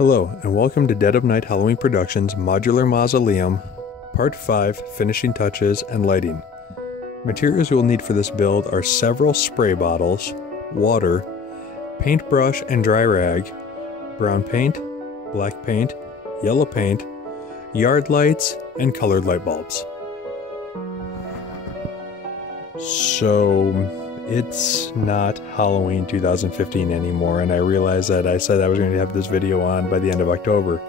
Hello, and welcome to Dead of Night Halloween Productions Modular Mausoleum, Part 5, Finishing Touches and Lighting. Materials you will need for this build are several spray bottles, water, paintbrush and dry rag, brown paint, black paint, yellow paint, yard lights, and colored light bulbs. So, it's not Halloween 2015 anymore, and I realized that I said I was going to have this video on by the end of October.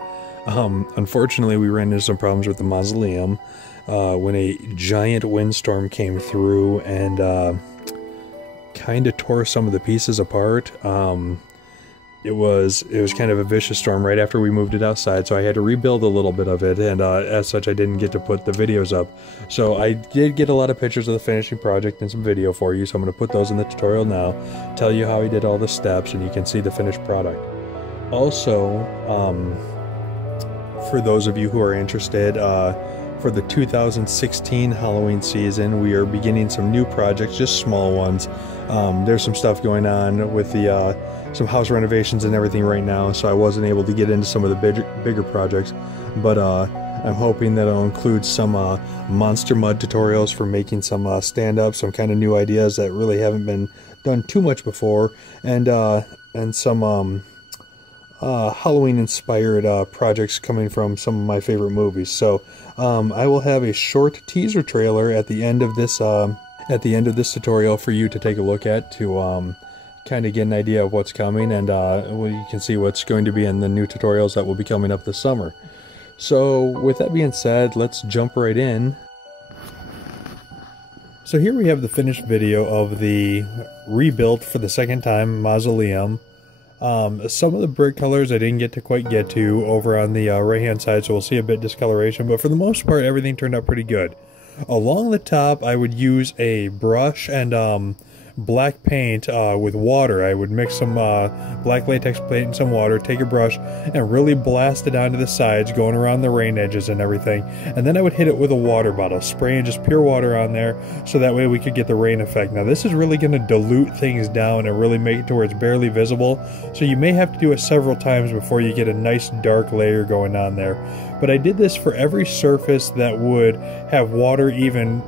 Unfortunately, we ran into some problems with the mausoleum when a giant windstorm came through and kind of tore some of the pieces apart. It was kind of a vicious storm right after we moved it outside, so I had to rebuild a little bit of it, and as such I didn't get to put the videos up. So I did get a lot of pictures of the finishing project and some video for you, so I'm going to put those in the tutorial now, tell you how I did all the steps, and you can see the finished product. Also, for those of you who are interested, for the 2016 Halloween season, we are beginning some new projects, just small ones. There's some stuff going on with the some house renovations and everything right now, so I wasn't able to get into some of the bigger projects, but I'm hoping that I'll include some monster mud tutorials for making some stand-ups, some kind of new ideas that really haven't been done too much before, and some Halloween-inspired projects coming from some of my favorite movies. So I will have a short teaser trailer at the end of this tutorial for you to take a look at to kind of get an idea of what's coming, and well, you can see what's going to be in the new tutorials that will be coming up this summer. So with that being said, let's jump right in. So here we have the finished video of the rebuilt for the second time mausoleum. Some of the brick colors I didn't get to quite get to over on the right hand side, so we'll see a bit discoloration, but for the most part everything turned out pretty good. Along the top I would use a brush and black paint with water. I would mix some black latex paint and some water, take a brush and really blast it onto the sides, going around the rain edges and everything, and then I would hit it with a water bottle, spraying just pure water on there, so that way we could get the rain effect. Now this is really going to dilute things down and really make it to where it's barely visible, so you may have to do it several times before you get a nice dark layer going on there. But I did this for every surface that would have water even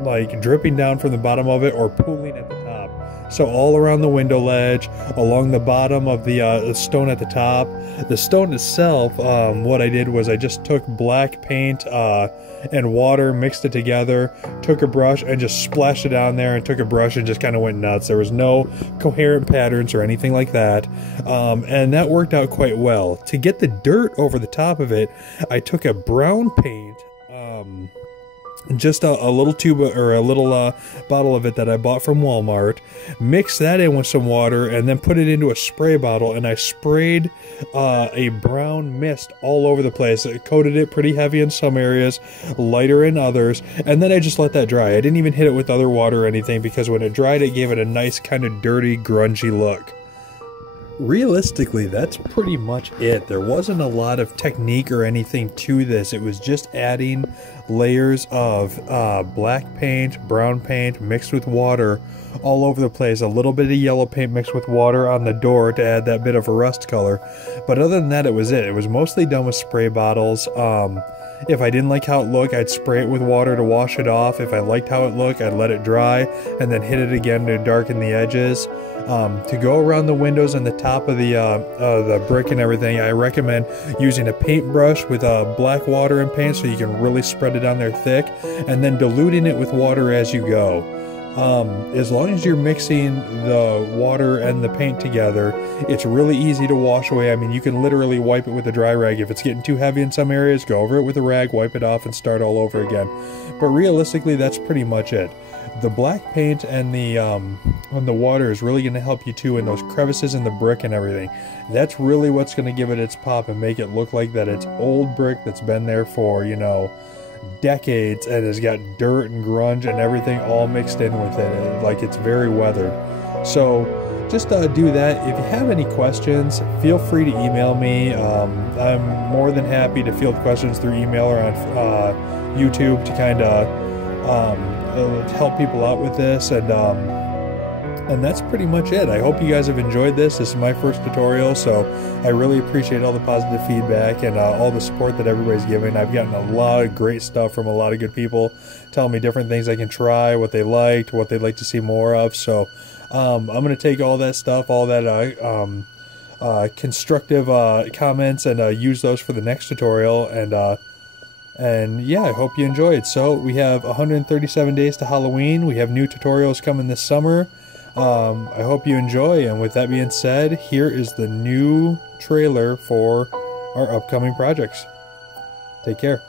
like dripping down from the bottom of it or pooling at the top. So all around the window ledge, along the bottom of the stone at the top. The stone itself, what I did was I just took black paint and water, mixed it together, took a brush and just splashed it down there, and took a brush and just kind of went nuts. There was no coherent patterns or anything like that, and that worked out quite well. To get the dirt over the top of it, I took a brown paint, just a little tube or a little bottle of it that I bought from Walmart, mixed that in with some water and then put it into a spray bottle, and I sprayed a brown mist all over the place. I coated it pretty heavy in some areas, lighter in others, and then I just let that dry. I didn't even hit it with other water or anything, because when it dried it gave it a nice kind of dirty, grungy look. Realistically, that's pretty much it. There wasn't a lot of technique or anything to this. It was just adding layers of black paint, brown paint mixed with water all over the place. A little bit of yellow paint mixed with water on the door to add that bit of a rust color. But other than that, it was it. It was mostly done with spray bottles. If I didn't like how it looked, I'd spray it with water to wash it off. If I liked how it looked, I'd let it dry and then hit it again to darken the edges. To go around the windows and the top of the brick and everything, I recommend using a paintbrush with black water and paint, so you can really spread it on there thick, and then diluting it with water as you go. As long as you're mixing the water and the paint together, it's really easy to wash away. I mean, you can literally wipe it with a dry rag. If it's getting too heavy in some areas, go over it with a rag, wipe it off, and start all over again. But realistically, that's pretty much it. The black paint and the water is really going to help you too in those crevices in the brick and everything. That's really what's going to give it its pop and make it look like that it's old brick that's been there for, you know, decades, and has got dirt and grunge and everything all mixed in with it, like it's very weathered. So just do that. If you have any questions, feel free to email me. I'm more than happy to field questions through email or on YouTube to kind of help people out with this, and And that's pretty much it. I hope you guys have enjoyed this. This is my first tutorial, so I really appreciate all the positive feedback and all the support that everybody's giving. I've gotten a lot of great stuff from a lot of good people telling me different things I can try, what they liked, what they'd like to see more of. So I'm going to take all that stuff, all that constructive comments, and use those for the next tutorial. And yeah, I hope you enjoyed. So we have 137 days to Halloween. We have new tutorials coming this summer. I hope you enjoy, and with that being said, here is the new trailer for our upcoming projects. Take care.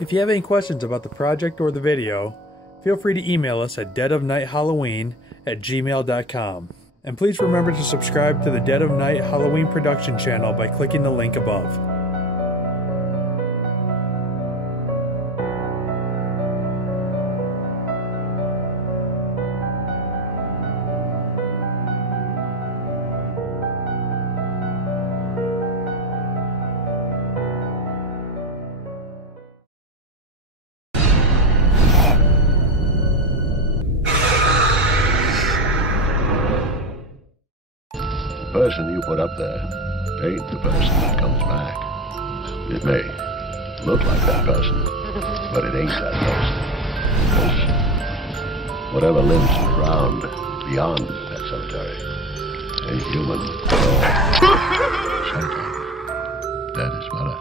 If you have any questions about the project or the video, feel free to email us at deadofnighthalloween@gmail.com. And please remember to subscribe to the Dead of Night Halloween production channel by clicking the link above. The person you put up there ain't the person that comes back. It may look like that person, but it ain't that person. Because whatever lives around beyond that cemetery ain't human at all. Sometimes that is better.